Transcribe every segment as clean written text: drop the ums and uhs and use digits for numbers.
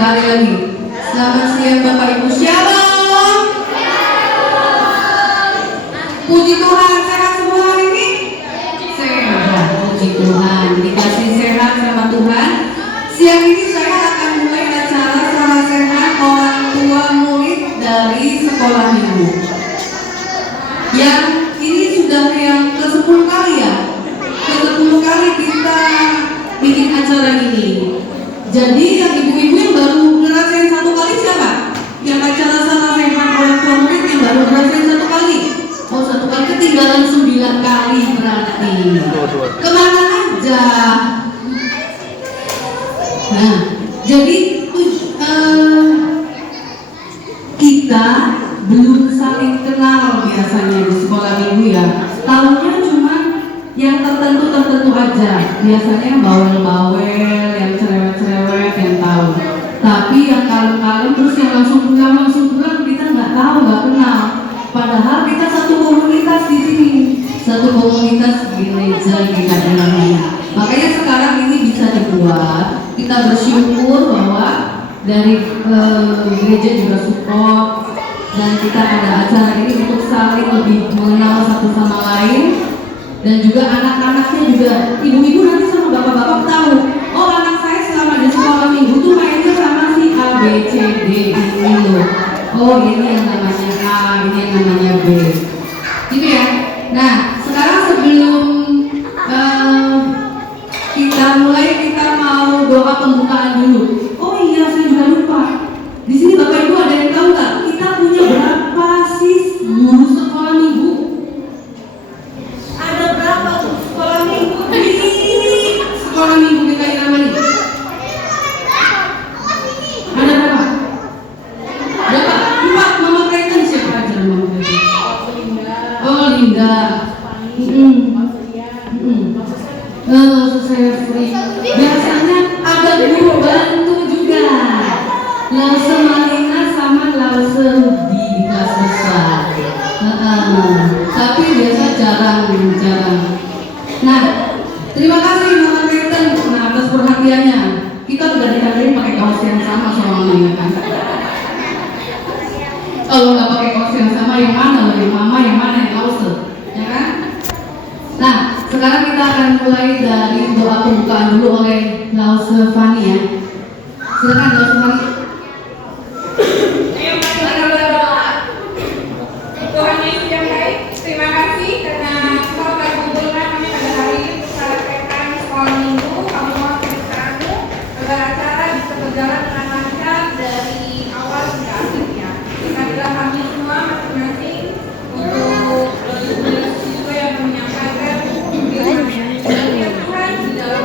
sekali lagi. Selamat siang Bapak Ibu. Shalom. Puji Tuhan, sehat semua hari ini? Sehat, puji Tuhan. Dikasih sehat sama Tuhan. Siang ini saya akan mulai acara Sarana Sehat orang tua murid dari sekolah minggu. Yang ini sudah yang ke-10 kali ya. Ke-10 kali kita bikin acara ini. Jadi yang ibu-ibu yang baru ngerasain satu kali siapa? Yang acara Sarana Sehat orang tua murid yang baru ngerasain satu kali. Oh, satu kali, ketinggalan 9 kali berarti. Kemana aja? Nah, jadi kita belum saling kenal biasanya di sekolah minggu ya. Tahunya cuma yang tertentu aja. Biasanya yang bawel-bawel, yang cerewet-cerewet yang tahu. Tapi yang kalem-kalem terus yang langsung pulang kita nggak tahu, nggak kenal. Padahal kita satu komunitas di sini, satu komunitas gereja kita namanya. Makanya sekarang ini bisa dibuat. Kita bersyukur bahwa dari gereja juga support dan kita ada acara ini untuk saling lebih mengenal satu sama lain. Dan juga anak-anaknya juga, ibu-ibu nanti sama bapak-bapak tahu, oh anak saya selama di sekolah minggu tuh mainnya sama si A, B, C, D ini loh. Oh ini yang namanya A, ini yang namanya B. Gitu ya. Nah sekarang sebelum kita mulai, kita mau doa pembukaan dulu. Oh iya, saya juga lupa. Di sini Bapak Ibu ada yang tahu nggak? Kita punya berapa sih guru sekolah minggu? Ada berapa sekolah minggu di sekolah minggu kita yang nama ini? Ada berapa? Berapa? 4. Mama Kristen siapa aja Mama Kristen? Oh Linda. Saya free. Biasanya ada guru bantu juga. Lause Malina sama Lause Rudi di kelas besar. Tapi biasa jarang. Nah, terima kasih Mama Kristen atas perhatiannya. Kita udah dikabarin pakai kaos yang sama soalnya kan. Kalau nggak pakai kaos yang sama yang mana loh? Yang Mama yang mana yang Lause? Ya kan? Nah, sekarang kita akan mulai dari doa pembukaan dulu oleh Lause Fani ya. Silakan Lause Fani. Ayo mari kita berdoa. Tuhan Yesus yang baik, terima kasih karena Engkau telah mengumpulkan kami pada hari ini untuk melaksanakan sekolah minggu. Kami mohon keberkatan-Mu agar acara bisa berjalan dengan lancar dari awal hingga akhirnya. Berikanlah kami semua masing-masing untuk siswa yang menyampaikan Tuhan di dalam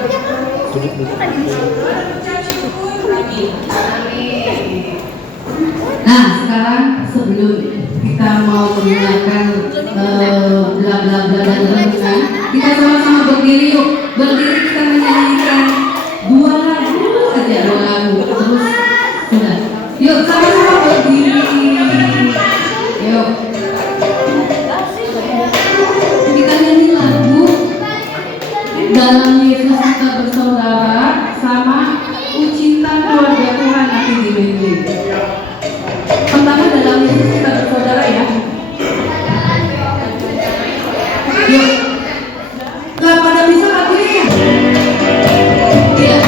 Nah, sekarang sebelum kita mau mendengarkan bla bla bla dan renungan, kita sama-sama berdiri yuk. Berdiri kita menyanyikan 2 lagu aja, 2 lagu. Terus sudah. Yuk sama-sama berdiri. Yuk. Kita nyanyi lagu Dalam Yesus Kita Bersaudara sama Ucinta Keluarga Tuhan Hati Dimensi. Pertama Dalam Yesus Kita Bersaudara ya. Yuk. Gak pada bisa lagunya ya? Iya.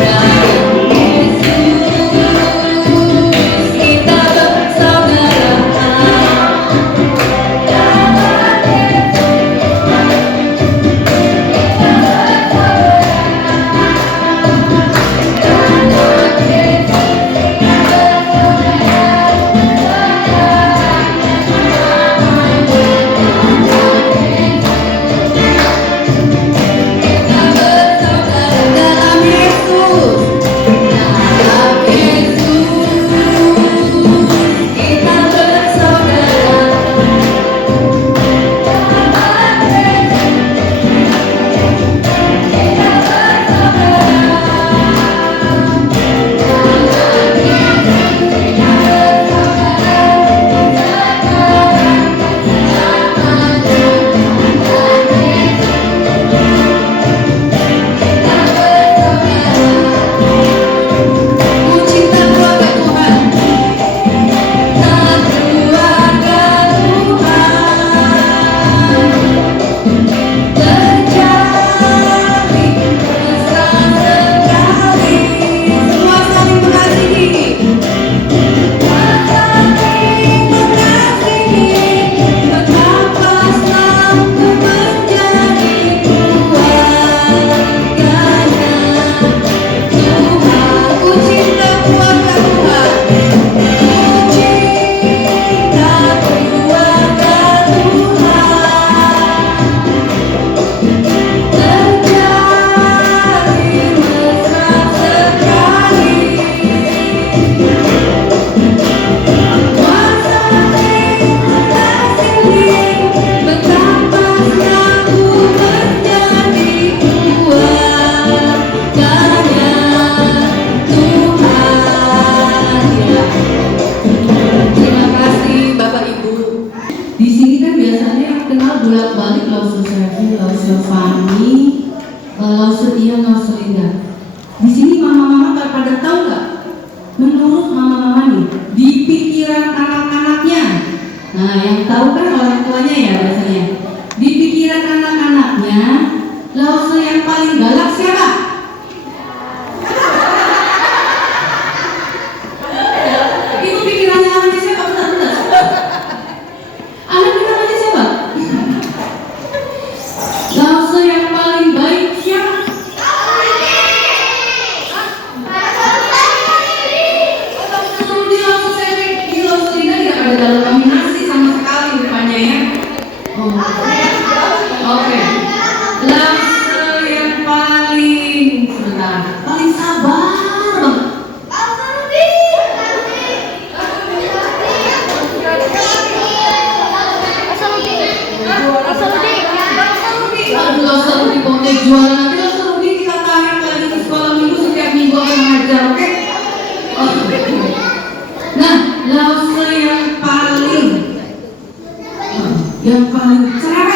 Dalam Yesus Nah, yang tahu kan orang tuanya ya biasanya. Di pikiran anak-anaknya, Lause yang paling galak siapa? Itu pikirannya anaknya siapa? Benar-benar. Anaknya namanya siapa? Lause yang paling baik siapa? Tidak ada dalam nominasi sama sekali rupanya ya. Oh. Oke. Lause yang paling sebentar, paling sabar banget. Aduh, Lause Rudi boleh jualan nanti Lause Rudi kita tarik lagi ke sekolah minggu setiap minggu akan mengajar, oke? Oh. Nah, Lause yang paling cerewet.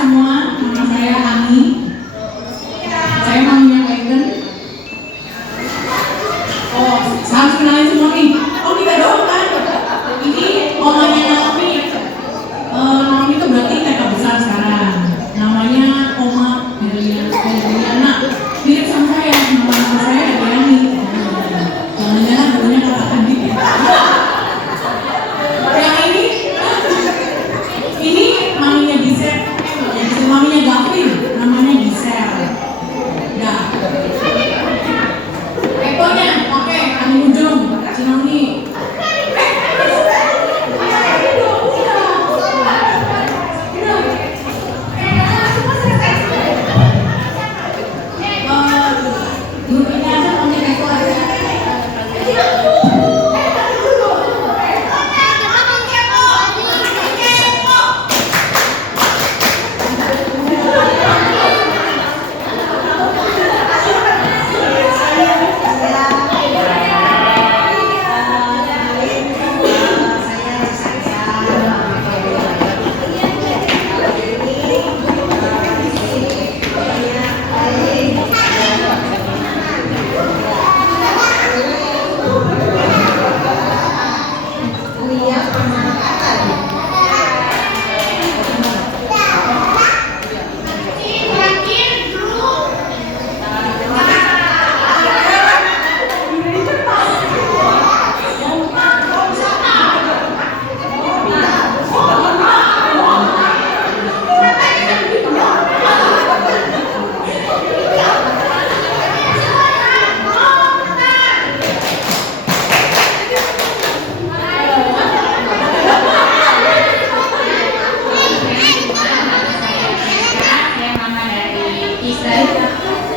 semua, nama saya Ani. Saya maminya Clayton. Oh, harus kenalin semua nih. Oh, kita doang kan? Ini omanya Naomi. Naomi itu berarti kakak besar sekarang. Namanya Oma Deliana. Mirip sama saya, nama saya Deliani. Jangan-jangan dulunya kakak adik ya. Yang ini maminya Gisel. Maminya Gavin, namanya Gisel. Ya. Ekonya, oke, kami ujung, Cinoni. Grupnya aja, Om Eko aja.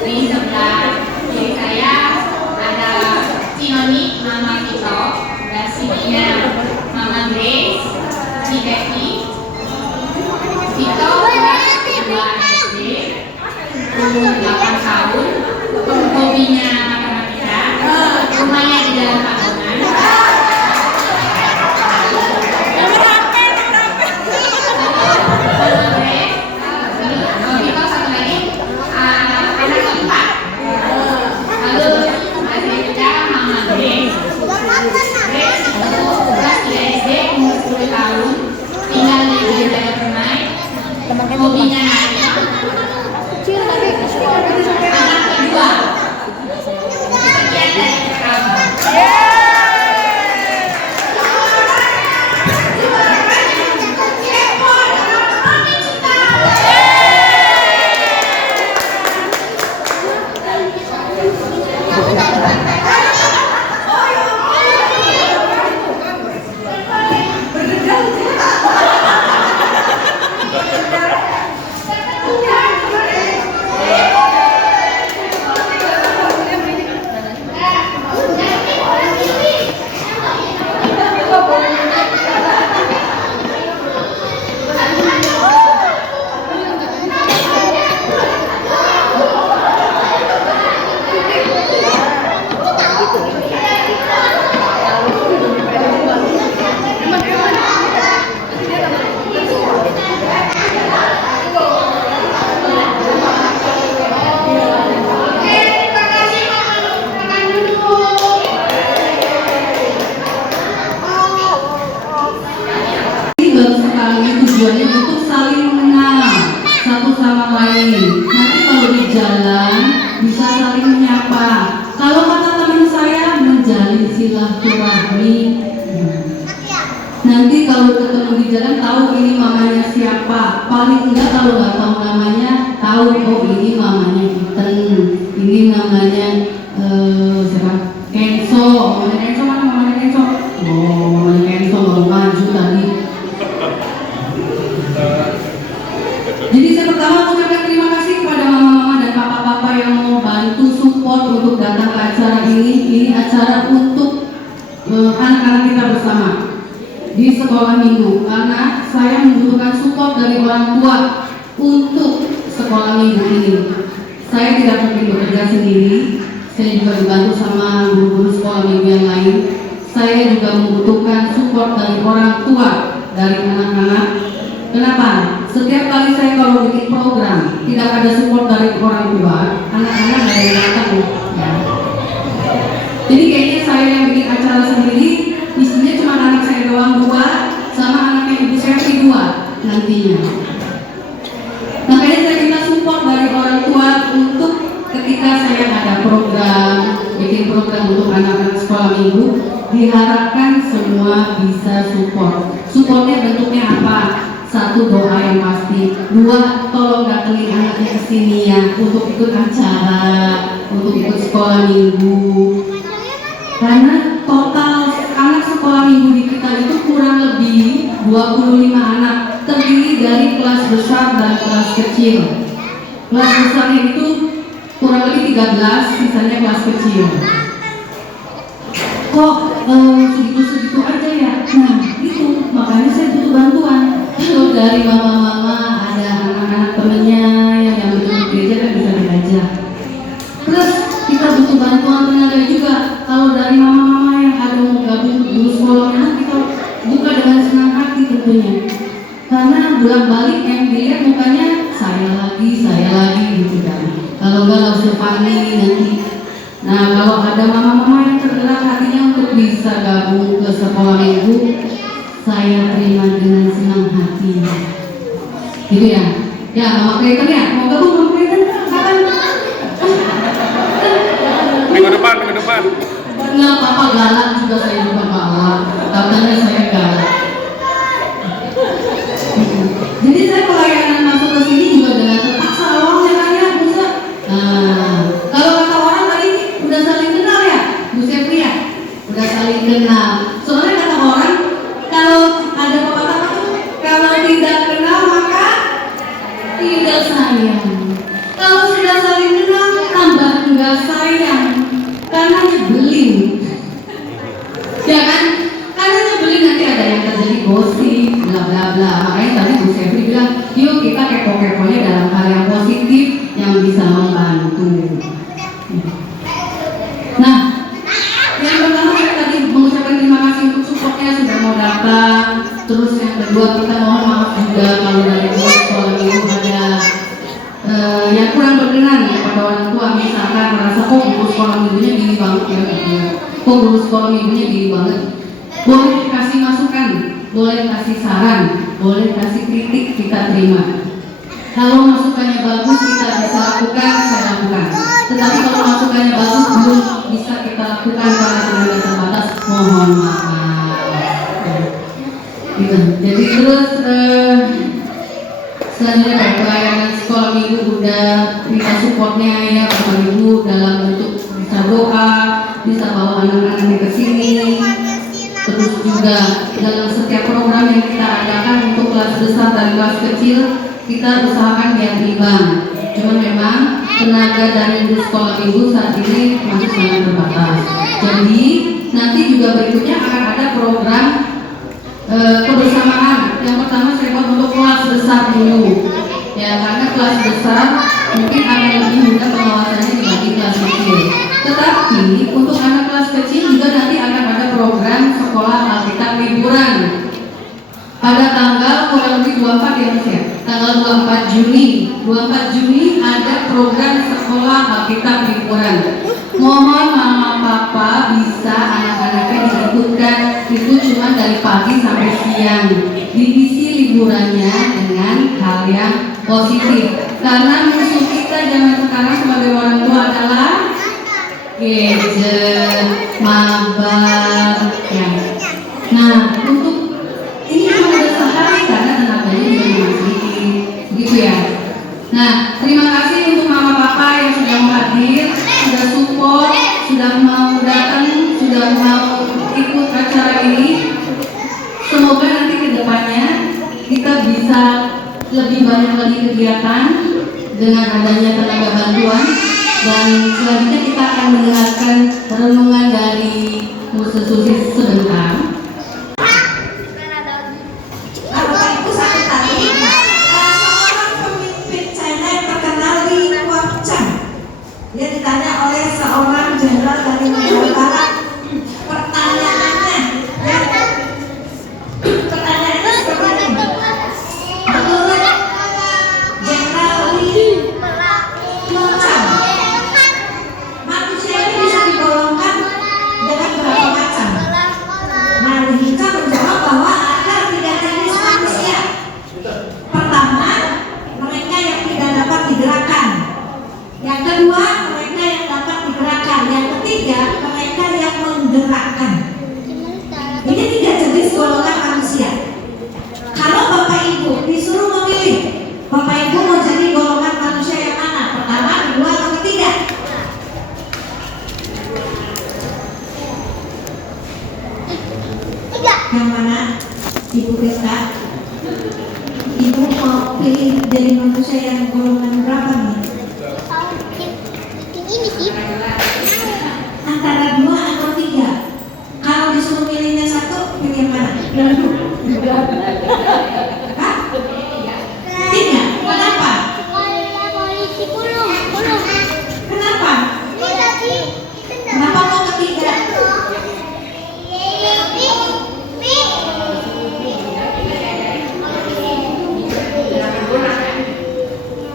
Di sebelah kiri saya ada Cinoni, Mama Tito, dan sininya Mama Grace, si Devi. Tito kelas 2 SD, umur 8 tahun, hobinya matematika, rumahnya di dalam bangunan. Hobinya kecil tapi anak kedua. Sekian dari kami. Tujuannya untuk saling mengenal satu sama lain. Nanti kalau di jalan bisa saling menyapa. Kalau kata teman saya menjalin silaturahmi. Nanti kalau ketemu di jalan tahu ini mamanya siapa. Paling enggak kalau nggak tahu namanya tahu oh ini mamanya Ethan, ini namanya siapa? Kenzo. Mamanya Kenzo mana mamanya Kenzo? Oh mamanya Kenzo baru maju tadi. Jadi saya pertama mengucapkan terima kasih kepada mama-mama dan papa-papa yang mau bantu support untuk datang ke acara ini. Ini acara untuk anak-anak kita bersama di sekolah minggu. Karena saya membutuhkan support dari orang tua untuk sekolah minggu ini. Saya tidak mungkin bekerja sendiri. Saya juga dibantu sama guru-guru sekolah minggu yang lain. Saya juga membutuhkan support dari orang tua dari anak-anak. Kenapa? setiap kali saya kalau bikin program tidak ada support dari orang tua, anak-anak nggak ada yang datang ya. Jadi kayaknya saya yang bikin acara sendiri, isinya cuma anak saya doang 2, sama anaknya ibu saya 2 nantinya. Makanya saya minta support dari orang tua untuk ketika saya ada program, bikin program untuk anak-anak sekolah minggu, diharapkan semua bisa support. Supportnya bentuknya apa? 1, doa yang pasti. 2, tolong datengin anaknya kesini ya, untuk ikut acara, untuk ikut sekolah minggu. Karena total anak sekolah minggu di kita itu kurang lebih 25 anak, terdiri dari kelas besar dan kelas kecil. Kelas besarnya itu kurang lebih 13, sisanya kelas kecil. Kok segitu-segitu aja ya? Nah itu, makanya saya butuh bantuan. Kalau dari mama-mama ada anak-anak temennya yang betul gereja kan bisa diajak. Terus kita butuh bantuan tenaga juga. Kalau dari mama-mama yang ada mau gabung guru sekolah, kita buka dengan senang hati tentunya. Karena bolak-balik yang dilihat mukanya saya lagi gitu kan. Kalau enggak langsung panik nanti. Nah kalau ada mama-mama yang tergerak hatinya untuk bisa gabung ke sekolah minggu, saya terima dengan senang hati. Gitu ya. Ya Mama Clayton ya, mau gabung Mama Clayton kapan? Minggu depan. Enggak apa-apa, galak juga, saya juga galak. Katanya saya galak. Jadi saya pelayanan masuk ke sini juga dengan terpaksa awalnya kan ya, bisa. Nah, kalau kata orang tadi udah saling kenal ya, Bu Sepri ya, udah saling kenal. Soalnya kata orang kalau ada pepatah itu, kalau tidak kenal maka tidak sayang. Kalau sudah saling kenal tambah enggak sayang, karena nyebelin. Ya kan? Karena nyebelin nanti ada yang terjadi gosip, bla bla bla. Makanya tadi Bu Sepri bilang, yuk kita kepo-keponya dalam hal yang positif yang bisa membantu. Nah, yang pertama saya tadi mengucapkan terima kasih untuk supportnya sudah mau datang. Terus yang kedua kita mohon maaf juga kalau dari sekolah minggu ada yang kurang berkenan ya pada orang tua, misalkan merasa kok guru sekolah minggunya gini banget ya, kok guru sekolah minggunya gini banget. Boleh kasih masukan, boleh kasih saran, boleh kasih kritik, kita terima. Kalau masukannya bagus kita bisa lakukan, saya lakukan. Tetapi kalau masukannya bagus belum bisa kita lakukan karena tenaga terbatas, mohon maaf. Gitu. Jadi terus selanjutnya kayak pelayanan sekolah minggu udah minta supportnya ya Bapak Ibu dalam bentuk bisa doa, bisa bawa anak-anaknya ke sini. Terus juga dalam setiap program yang kita adakan untuk kelas besar dan kelas kecil kita usahakan biar imbang. Cuman memang tenaga dari guru sekolah minggu saat ini masih sangat terbatas. Jadi nanti juga berikutnya akan ada program kebersamaan. Yang pertama saya buat untuk kelas besar dulu. Ya karena kelas besar mungkin akan lebih mudah pengawasannya dibanding kelas kecil. Tetapi untuk anak kelas kecil juga nanti akan ada program sekolah Alkitab liburan pada tanggal kurang lebih 24 ya Mas ya, tanggal 24 Juni. 24 Juni ada program sekolah Alkitab liburan. Mohon mama papa bisa anak-anaknya diikutkan, itu cuma dari pagi sampai siang. Diisi liburannya dengan hal yang positif. Karena musuh kita zaman sekarang sebagai orang tua adalah gadget, mabar, ya. Nah, untuk ini cuma ada sehari karena tenaganya juga sedikit, gitu ya. Nah, terima kasih untuk mama papa yang sudah hadir, sudah support, sudah mau datang, sudah mau ikut acara ini. Semoga nanti ke depannya kita bisa lebih banyak lagi kegiatan dengan adanya tenaga bantuan. Dan selanjutnya kita akan mendengarkan renungan dari Musa Susi sebentar. Bapak Ibu satu tadi seorang pemimpin China yang terkenal Li Guangchang. Dia ditanya oleh seorang jenderal dari negara barat. Pertanyaannya seperti ini. Menurut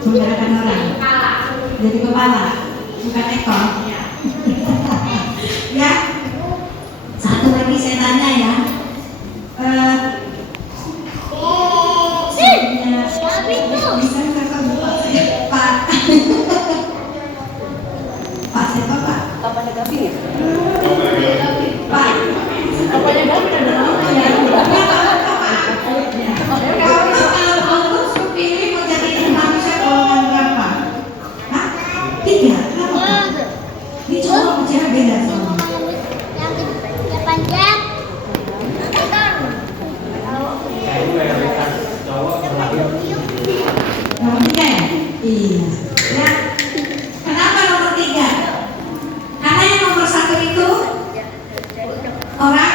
menggerakkan orang. Jadi kepala, bukan ekor. Ya. Satu lagi saya tanya ya. Bisa kakak buka saya, Pak? Pak siapa Pak? Apanya Gavin? Pak. Apanya Gavin ada nama ya? Kalau sepilih mau jadi manusia golongan berapa? Hah? 3? Kenapa? Ini cowok sama cewek beda soalnya. Nomor 3 ya? Iya. Ya. Kenapa nomor 3? Karena yang nomor 1 itu orang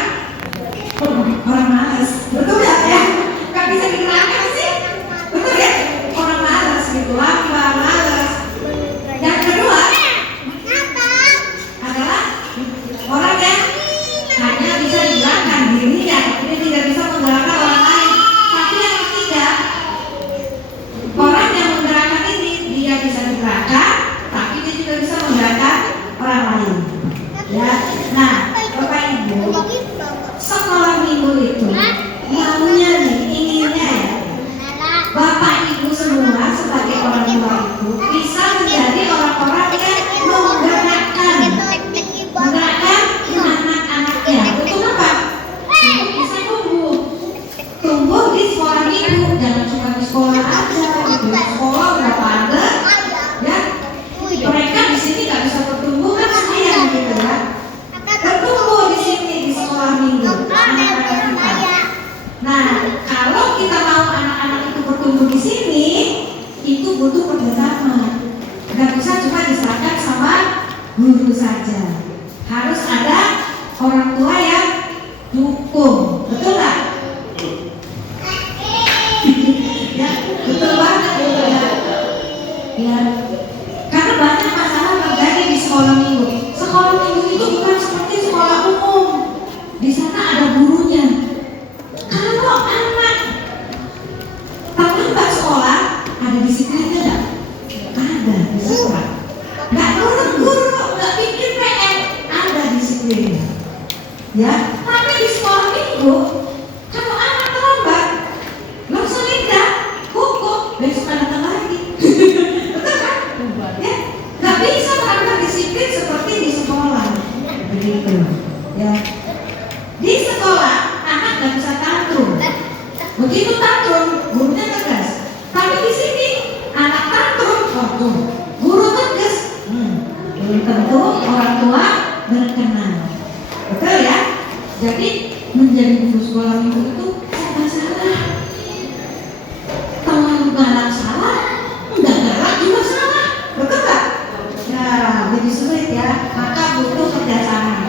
malas. Betul ya? Gak bisa digerakkan sih. Betul ya? Orang malas gitu. Lambat, malas. Yang kedua adalah orang yang hanya bisa digerakkan dirinya, dia tidak bisa menggerakkan orang lain. Tapi yang ketiga, orang yang menggerakkan ini dia bisa digerakkan, tapi dia juga bisa menggerakkan orang lain. Ya, nah, Bapak Ibu, sekolah minggu itu maunya nih, inginnya ya, Bapak Ibu semua sebagai orang tua itu bisa menjadi orang-orang yang menggerakkan anak-anaknya. Betul apa? Untuk bisa tumbuh di sekolah minggu, jangan cuma di sekolah aja. Gitu. Sekolah berapa ada, ya? Mereka di sini nggak bisa bertumbuh kan sayang gitu ya. Bertumbuh di sini di sekolah minggu, anak-anak kita. Nah, kalau kita mau anak-anak itu bertumbuh di sini, itu butuh kerjasama. Nggak bisa cuma diserahkan sama guru saja. Harus ada orang tua yang dukung, betul nggak? Ya, betul banget betul ya. Ya, karena banyak masalah terjadi di sekolah minggu. Sekolah minggu itu bukan seperti sekolah umum. Di sana ada gurunya. Kalau anak terlambat sekolah, ada disiplinnya nggak? Ada di sekolah. Nggak guru, nggak bikin PR, ada disiplinnya. Ya, tapi di sekolah minggu, kalau anak terlambat, langsung lidah, hukum, besok datang lagi. Betul kan? Ya, nggak bisa menerapkan disiplin seperti di sekolah. Begitu. Ya, di sekolah anak nggak bisa tantrum. Begitu tantrum, gurunya tegas. Tapi di sini anak tantrum, guru tegas. Belum tentu orang tua berkenan. Betul ya? Jadi menjadi guru sekolah minggu itu serba salah. Terlalu galak salah, enggak galak juga salah. Betul nggak? Ya, jadi sulit ya. Maka butuh kerjasama.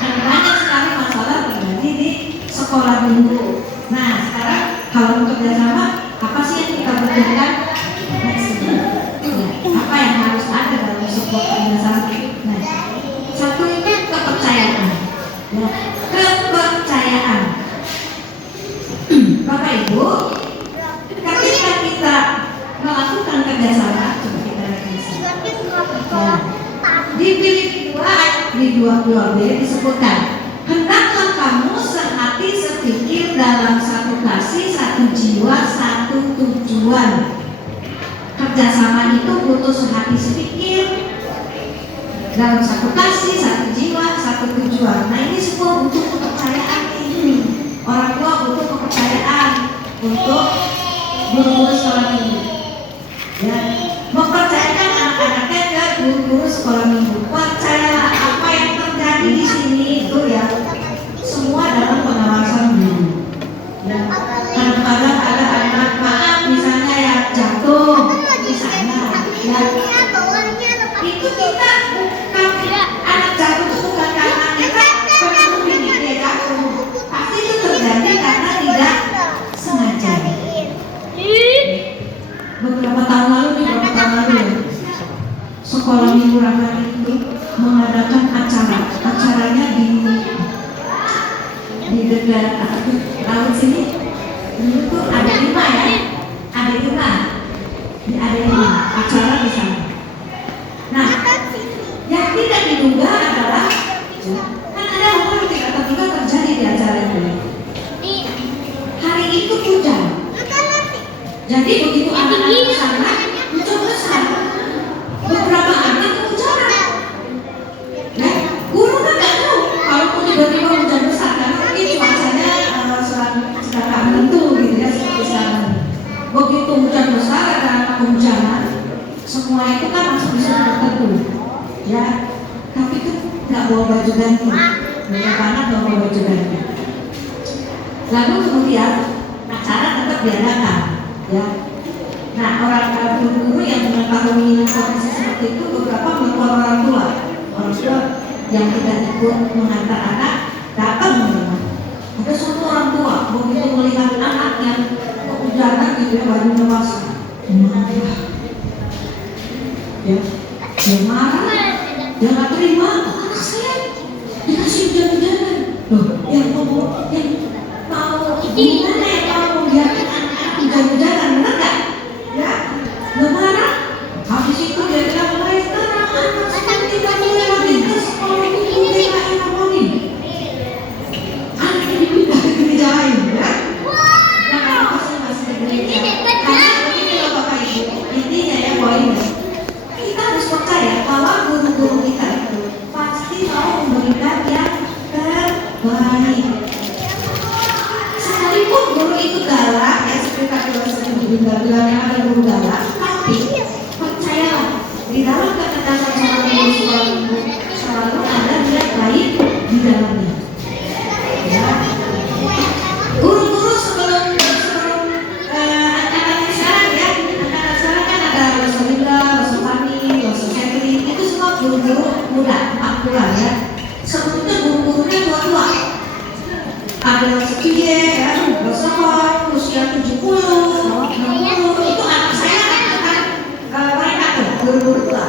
Banyak sekali masalah terjadi di sekolah minggu. Nah, sekarang kalau untuk kerjasama, apa sih yang kita butuhkan? Apa yang harus ada dalam sebuah kerjasama? Nah, satu itu kepercayaan. Ya, kepercayaan. Bapak Ibu, ketika kita melakukan kerjasama, coba kita lihat di sini. Ya, di Filipi 2 ayat 22b disebutkan, hendaklah kamu sehati sepikir dalam satu kasih, satu jiwa, satu tujuan. Kerjasama itu butuh sehati sepikir dalam satu kasih, satu jiwa, satu tujuan. Nah, ini semua butuh kepercayaan ini. Orang tua butuh kepercayaan untuk guru-guru sekolah minggu. Ya, mempercayakan anak-anaknya ke guru-guru sekolah minggu. Percayalah apa yang terjadi di sini itu ya, semua dalam pengawasan guru. Ya, kadang-kadang ada anak maaf misalnya yang jatuh di sana, ya. Itu kita bukan anak jatuh itu bukan karena kita pernah mendidik dia jatuh. Pasti itu terjadi karena tidak sengaja. Beberapa tahun lalu sekolah minggu Ramadhan itu mengadakan acaranya di dekat laut sini. Dulu tuh ada 5 ya, ada 5. Di ada ini acara di sana. Nah, yang tidak diduga adalah kan ada hal yang tidak terduga terjadi di acara ini. Hari itu hujan. Jadi begitu anak-anak ke sana, hujan besar. Beberapa anak kehujanan. Ya, guru kan nggak tahu kalau tiba-tiba hujan besar karena mungkin cuacanya sedang menentu gitu ya seperti sekarang. Begitu hujan besar ada anak kehujanan, semua itu kan langsung bisa tertentu. Ya, tapi itu nggak bawa baju ganti. Beberapa anak nggak bawa baju ganti. Lalu kemudian acara tetap diadakan. Ya. Nah, orang guru yang mengetahui kondisi seperti itu beberapa melapor orang tua yang tidak ikut mengantar anak datang. Ada satu orang tua begitu melihat anak yang kehujanan gitu ya bajunya basah, marah. Ya, dia marah, dia nggak terima anak saya dikasih hujan-hujanan. Loh, yang mau gimana ya kalau membiarkan anak-anak hujan-hujanan, benar nggak? Ya, nggak marah. Habis itu dia bilang, mulai sekarang anak saya tidak boleh lagi ke sekolah itu DKI Harmoni. Anak ini pindah ke gereja lain, ya. Nah, kenapa saya masih di gereja? Karena begini loh Bapak Ibu, intinya ya poinnya. Kita harus percaya bahwa guru-guru kita itu pasti mau memberikan yang terbaik. Sekalipun guru itu galak, ya seperti tadi Bapak Ibu bilang ada guru galak, tapi percayalah di dalam ketegasan seorang guru selalu ada niat baik di dalamnya. Ya. Guru-guru sebelum anak-anak sekarang ya, anak-anak sekarang kan ada Rosalinda, Rosopani, Rososentri, itu semua guru-guru muda, 40-an ya. Sebetulnya guru-gurunya tua-tua. Ada Sekie, ya, Rosopon, usia 70, 60, itu anak saya angkatan mereka tuh, guru-guru tua.